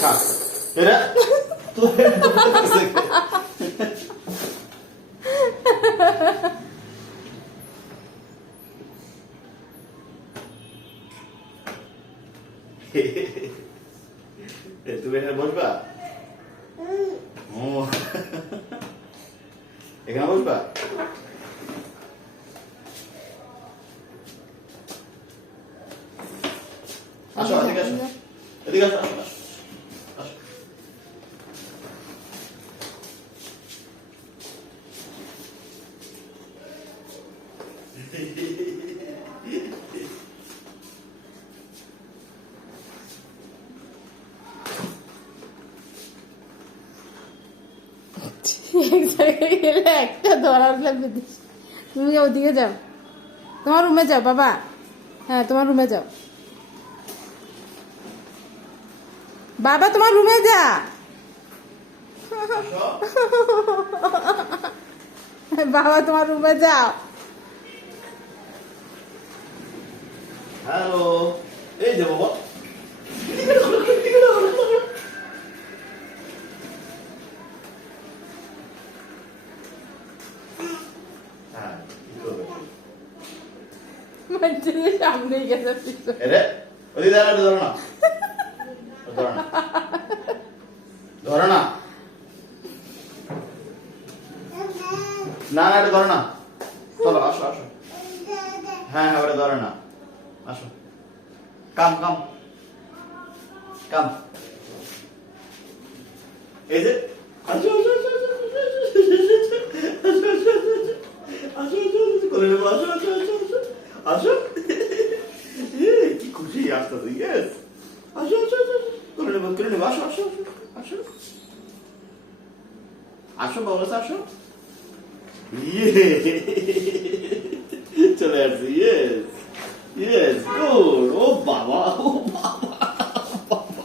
থাক এরা তো তুমি এখানে বসবা? ও এখানে বসবা? আসো এদিকে আসো, এদিকে আসো, আসো, আসো। এক জায়গায় গেলে একটা ধরার লাগবে। তুমি ওদিকে যাও, তোমার রুমে যাও বাবা। হ্যাঁ তোমার রুমে যাও বাবা, তোমার রুমে যা। বাবা তোমার রুমে যাও। হ্যালো, এই যে বাবা। হ্যাঁ, কি করবে? সামনে গেছে এরে, ওই ধরো না, ধরো না, ধরো না, ধরো না, না না, এটা ধরো না। চলো আসো আসো। হ্যাঁ হ্যাঁ, ওটা ধরে না, আসো। কাম কাম কাম, এই যে আসো আসো আসো আসো আসো আসো করে নেবো, আসো আসো আসো আসো আসো। কি খুশি আসতেছে, ইয়েস। আসো আসো আসো করে নেবো, আসো আসো আসো আসো বাবা, আসো। ইয়ে